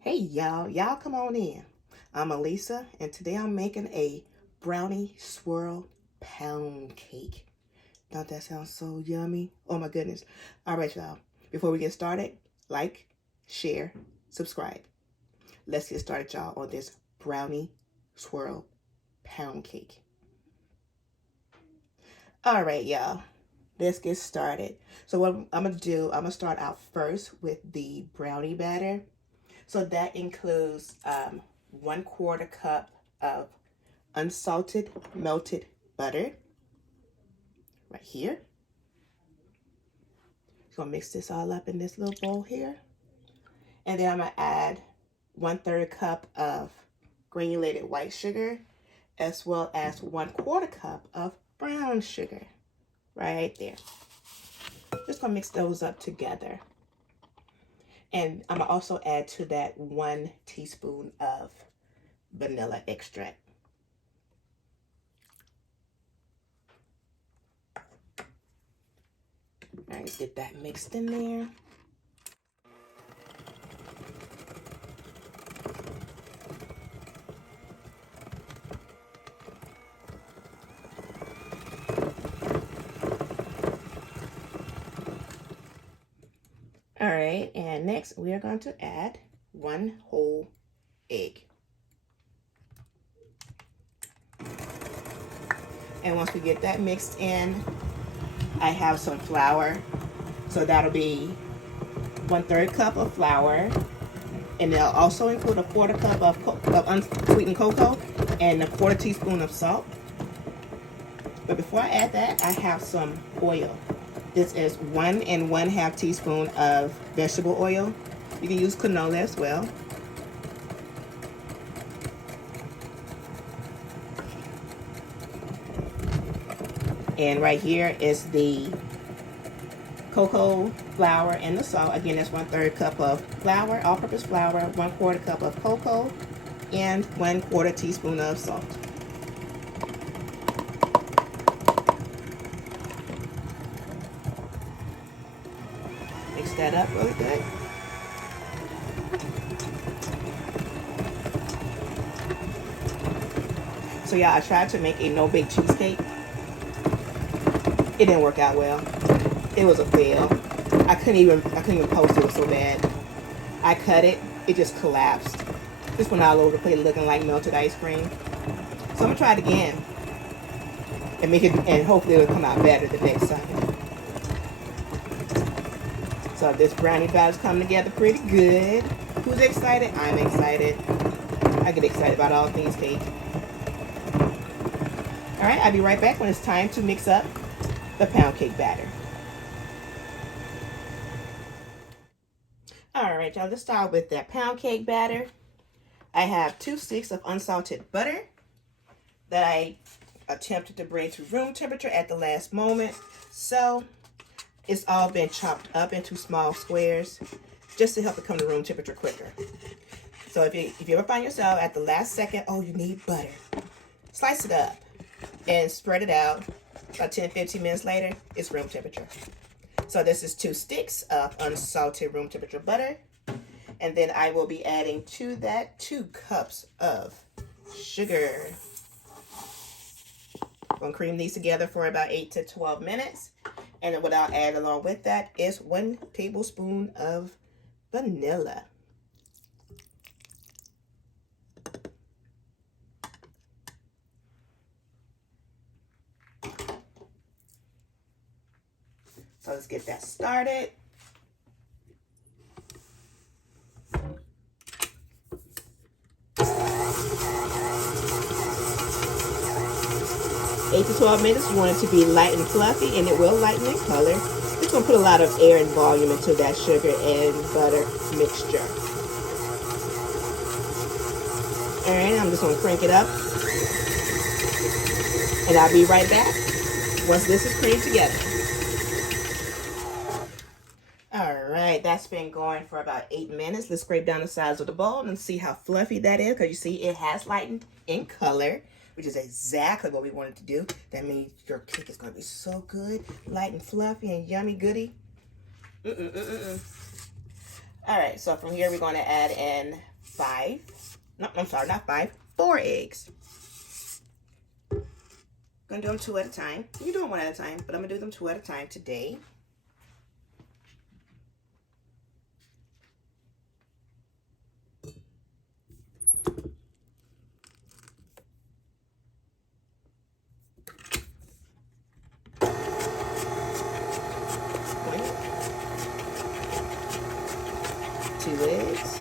Hey y'all come on in. I'm Elisa and today I'm making a brownie swirl pound cake. Don't that sound so yummy? Oh my goodness. All right, y'all. Before we get started, like, share, subscribe. Let's get started, y'all, on this brownie swirl pound cake. All right, y'all. Let's get started. So what I'm going to do, I'm going to start out first with the brownie batter. So that includes 1/4 cup of unsalted melted butter right here. So I'll mix this all up in this little bowl here. And then I'm going to add 1/3 cup of granulated white sugar as well as 1/4 cup of brown sugar right there. Just going to mix those up together. And I'm going to also add to that 1 teaspoon of vanilla extract. All right, get that mixed in there. All right, and next we are going to add 1 whole egg. And once we get that mixed in, I have some flour. So that'll be 1/3 cup of flour. And they'll also include 1/4 cup of unsweetened cocoa and 1/4 teaspoon of salt. But before I add that, I have some oil. This is 1 1/2 teaspoon of vegetable oil. You can use canola as well. And right here is the cocoa flour and the salt. Again, that's 1/3 cup of flour, all-purpose flour, 1/4 cup of cocoa, and 1/4 teaspoon of salt. Mix that up really good. So yeah, I tried to make a no-bake cheesecake. It didn't work out well. It was a fail. I couldn't even post it. It was so bad. I cut it. It just collapsed. Just went all over the plate looking like melted ice cream. So I'm gonna try it again and make it, and hopefully it'll come out better the next time. So this brownie batter's coming together pretty good. Who's excited? I'm excited. I get excited about all things cake. All right, I'll be right back when it's time to mix up the pound cake batter. All right, y'all, let's start with that pound cake batter. I have 2 sticks of unsalted butter that I attempted to bring to room temperature at the last moment. So it's all been chopped up into small squares just to help it come to room temperature quicker. So if you ever find yourself at the last second, oh, you need butter, slice it up and spread it out. About 10-15 minutes later, it's room temperature. So this is 2 sticks of unsalted room temperature butter. And then I will be adding to that 2 cups of sugar. I'm going to cream these together for about 8 to 12 minutes. And then what I'll add along with that is 1 tablespoon of vanilla. So let's get that started. 8 to 12 minutes, you want it to be light and fluffy, and it will lighten in color. It's going to put a lot of air and volume into that sugar and butter mixture. All right, I'm just going to crank it up. And I'll be right back once this is creamed together. All right, that's been going for about 8 minutes. Let's scrape down the sides of the bowl and see how fluffy that is, because you see it has lightened in color, which is exactly what we wanted to do. That means your cake is going to be so good, light and fluffy and yummy goody. All right, so from here we're going to add in 5. No, I'm sorry, not 5. 4 eggs. Gonna do them 2 at a time. You do them 1 at a time, but I'm gonna do them 2 at a time today. Two eggs.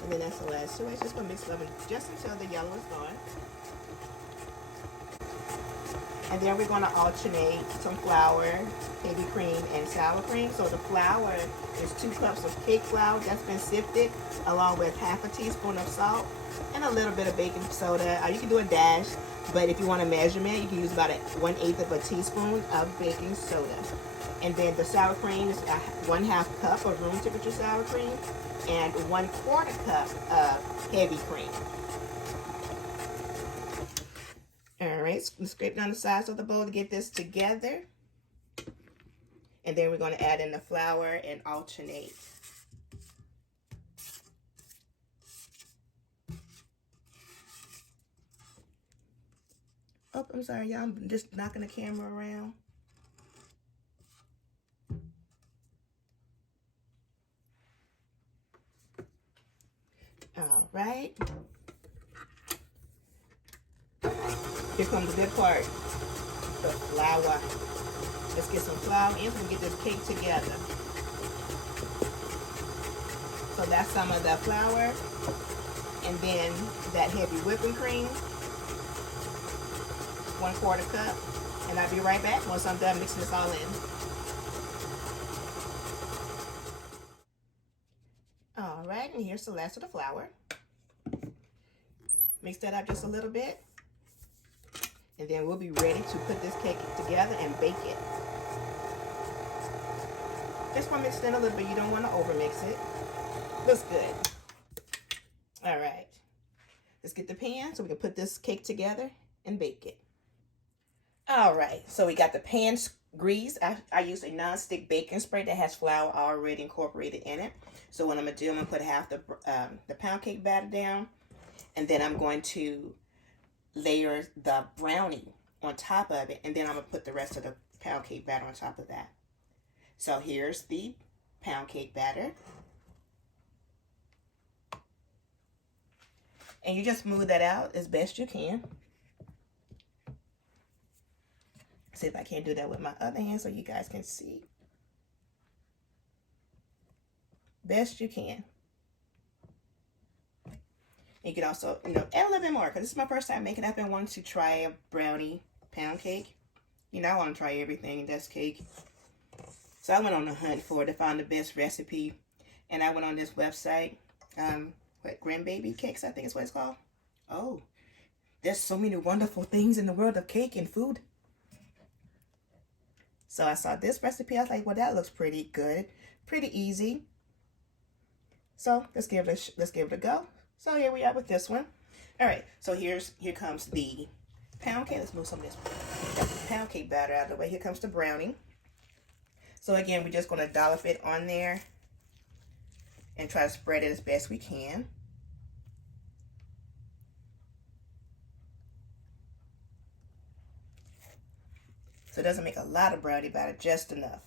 And then that's the last 2 eggs. Just gonna mix them just until the yellow is gone. And then we're gonna alternate some flour, heavy cream, and sour cream. So the flour is 2 cups of cake flour that's been sifted, along with half a teaspoon of salt and a little bit of baking soda. You can do a dash, but if you want a measurement, you can use about 1/8 of a teaspoon of baking soda. And then the sour cream is 1/2 cup of room temperature sour cream and 1/4 cup of heavy cream. All right, scrape down the sides of the bowl to get this together. And then we're going to add in the flour and alternate. Oh, I'm sorry, y'all. I'm just knocking the camera around. All right. Here comes the good part, the flour. Let's get some flour in so we get this cake together. So that's some of the flour, and then that heavy whipping cream, 1/4 cup. And I'll be right back once I'm done mixing this all in. All right, and here's the last of the flour. Mix that up just a little bit. And then we'll be ready to put this cake together and bake it. Just want to mix it in a little bit. You don't want to overmix it. Looks good. All right. Let's get the pan so we can put this cake together and bake it. All right. So we got the pan greased. I used a non-stick baking spray that has flour already incorporated in it. So what I'm going to do, I'm going to put half the pound cake batter down. And then I'm going to layer the brownie on top of it, and then I'm going to put the rest of the pound cake batter on top of that. So here's the pound cake batter. And you just smooth that out as best you can. See if I can't do that with my other hand so you guys can see. Best you can. You can also, add a little bit more, because this is my first time making it. I've been wanting to try a brownie pound cake. I want to try everything that's cake. So I went on a hunt for it to find the best recipe. And I went on this website, Grandbaby Cakes, I think is what it's called. Oh, there's so many wonderful things in the world of cake and food. So I saw this recipe. I was like, well, that looks pretty good. Pretty easy. So let's give it a go. So here we are with this one. All right, so here comes the pound cake. Let's move some of this pound cake batter out of the way. Here comes the brownie. So again, we're just going to dollop it on there and try to spread it as best we can. So it doesn't make a lot of brownie batter, just enough.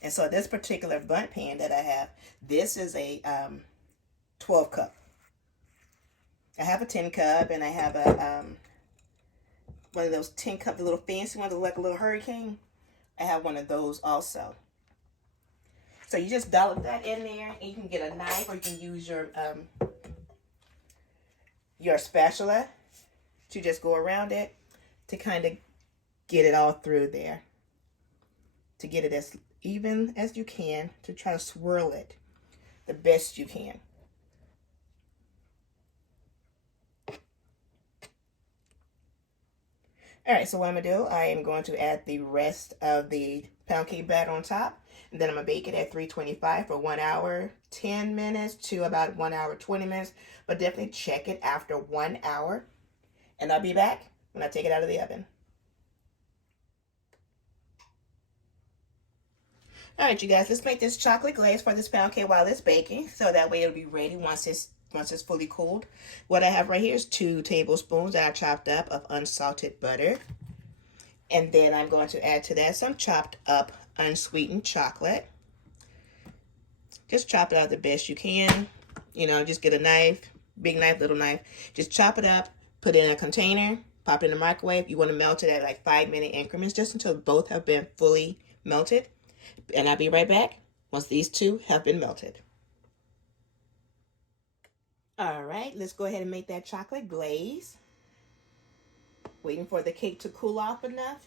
And so this particular bundt pan that I have, this is a 12 cup. I have a 10 cup, and I have a one of those 10 cup, the little fancy ones that look like a little hurricane. I have one of those also. So you just dollop that in there, and you can get a knife, or you can use your spatula to just go around it to kind of get it all through there. To get it as even as you can, to try to swirl it the best you can. All right, so what I'm gonna do, I am going to add the rest of the pound cake batter on top, and then I'm gonna bake it at 325 for 1 hour 10 minutes to about 1 hour 20 minutes, but definitely check it after 1 hour, and I'll be back when I take it out of the oven. All right, you guys, let's make this chocolate glaze for this pound cake while it's baking, so that way it'll be ready once it's fully cooled. What I have right here is 2 tablespoons that I chopped up of unsalted butter. And then I'm going to add to that some chopped up unsweetened chocolate. Just chop it out the best you can. You know, just get a knife, big knife, little knife. Just chop it up, put it in a container, pop it in the microwave. You want to melt it at like 5-minute increments just until both have been fully melted. And I'll be right back once these two have been melted. All right, let's go ahead and make that chocolate glaze. Waiting for the cake to cool off enough,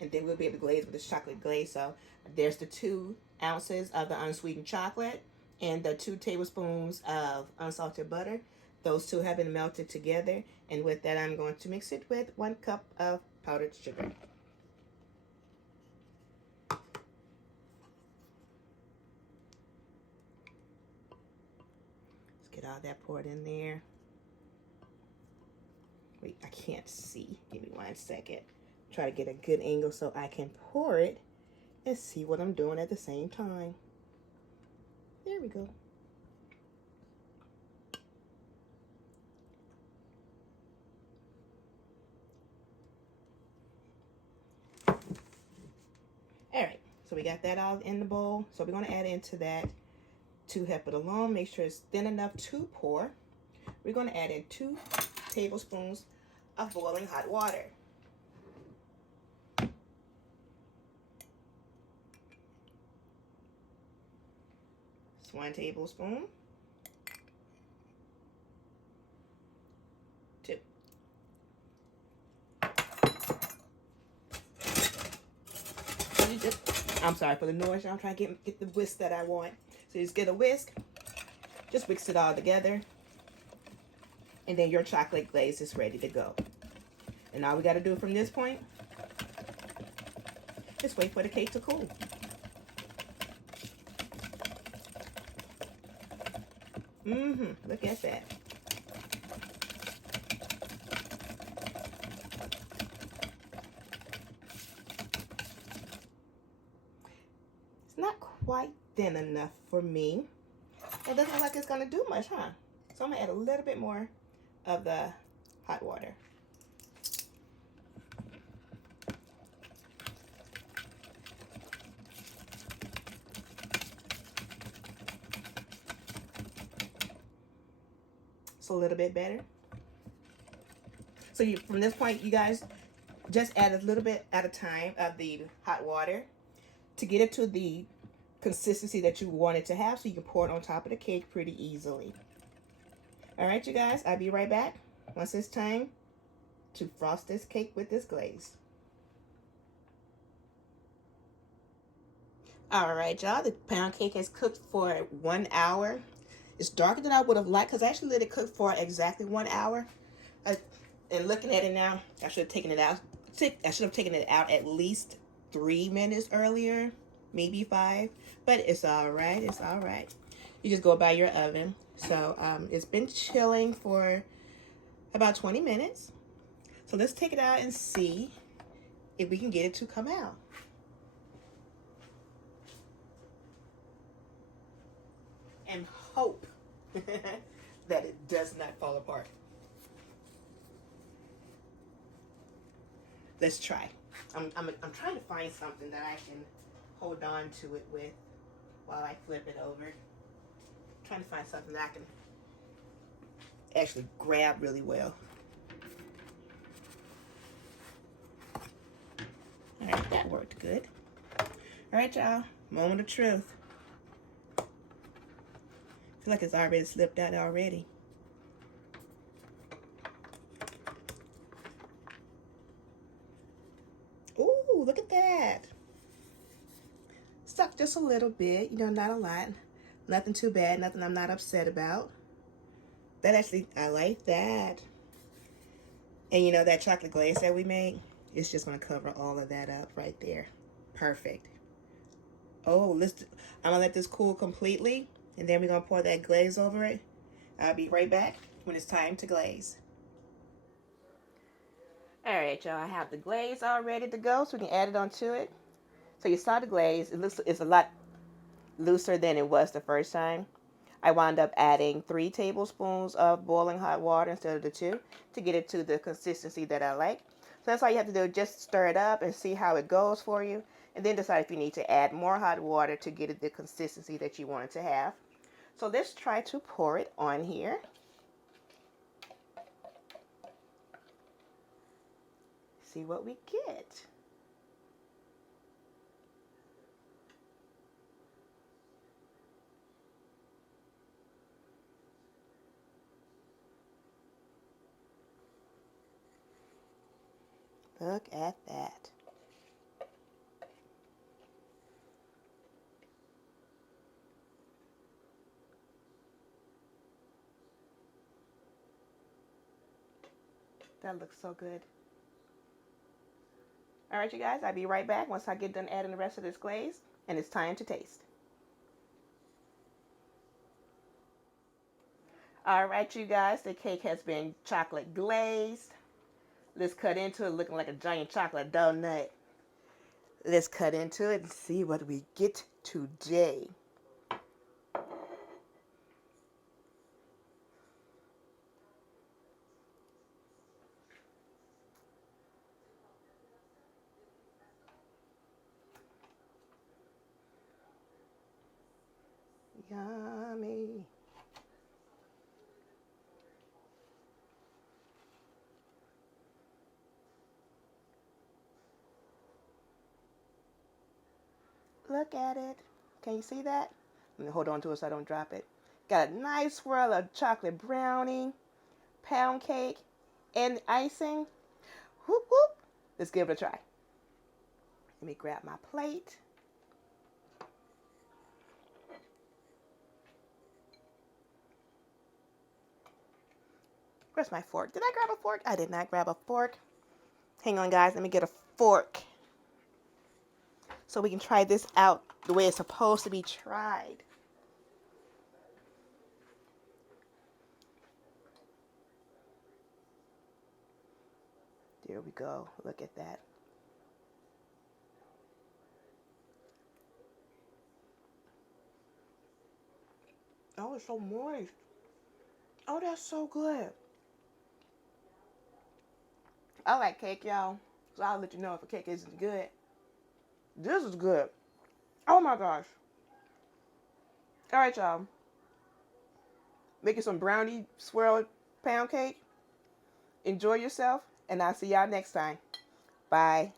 and then we'll be able to glaze with this chocolate glaze. So there's the 2 ounces of the unsweetened chocolate and the 2 tablespoons of unsalted butter. Those 2 have been melted together, and with that I'm going to mix it with 1 cup of powdered sugar. Let's get all that poured in there. Wait, I can't see. Give me 1 second. Try to get a good angle so I can pour it and see what I'm doing at the same time. There we go. All right, so we got that all in the bowl. So we're going to add into that 2 help it along. Make sure it's thin enough to pour. We're going to add in 2 tablespoons of boiling hot water. It's 1 tablespoon. 2. I'm sorry for the noise. I'm trying to get the whisk that I want. So you just get a whisk. Just mix it all together. And then your chocolate glaze is ready to go. And all we got to do from this point is wait for the cake to cool. Look at that. It's not quite thin enough for me. It doesn't look like it's going to do much, huh? So I'm going to add a little bit more of the hot water. It's a little bit better. So from this point, you guys just add a little bit at a time of the hot water to get it to the consistency that you want it to have, so you can pour it on top of the cake pretty easily. All right, you guys, I'll be right back once it's time to frost this cake with this glaze. All right, y'all, the pound cake has cooked for 1 hour. It's darker than I would have liked because I actually let it cook for exactly 1 hour. And looking at it now, I should have taken it out. I should have taken it out at least 3 minutes earlier, maybe 5. But it's all right. It's all right. You just go by your oven. So it's been chilling for about 20 minutes. So let's take it out and see if we can get it to come out. And hope that it does not fall apart. Let's try. I'm trying to find something that I can hold on to it with while I flip it over. I'm trying to find something that I can actually grab really well. All right, that worked good. All right, y'all, moment of truth. I feel like it's already slipped out already. Ooh, look at that. Stuck just a little bit, you know, not a lot. Nothing too bad, nothing I'm not upset about. That actually, I like that. And you know that chocolate glaze that we made? It's just going to cover all of that up right there. Perfect. Oh, I'm going to let this cool completely, and then we're going to pour that glaze over it. I'll be right back when it's time to glaze. All right, y'all, I have the glaze all ready to go, so we can add it onto it. So you saw the glaze. It's a lot looser than it was the first time. I wound up adding 3 tablespoons of boiling hot water instead of the 2 to get it to the consistency that I like. So that's all you have to do. Just stir it up and see how it goes for you. And then decide if you need to add more hot water to get it the consistency that you want it to have. So let's try to pour it on here. See what we get. Look at that. That looks so good. All right, you guys, I'll be right back once I get done adding the rest of this glaze, and it's time to taste. All right, you guys, the cake has been chocolate glazed. Let's cut into it looking like a giant chocolate donut. Let's cut into it and see what we get today. Yummy. Look at it. Can you see that? Let me hold on to it so I don't drop it. Got a nice swirl of chocolate brownie, pound cake, and icing. Whoop, whoop. Let's give it a try. Let me grab my plate. Where's my fork? Did I grab a fork? I did not grab a fork. Hang on, guys. Let me get a fork so we can try this out the way it's supposed to be tried. There we go. Look at that. Oh, it's so moist. Oh, that's so good. I like cake, y'all. So I'll let you know if a cake isn't good. This is good. Oh my gosh. All right, y'all. Making some brownie swirl pound cake. Enjoy yourself, and I'll see y'all next time. Bye.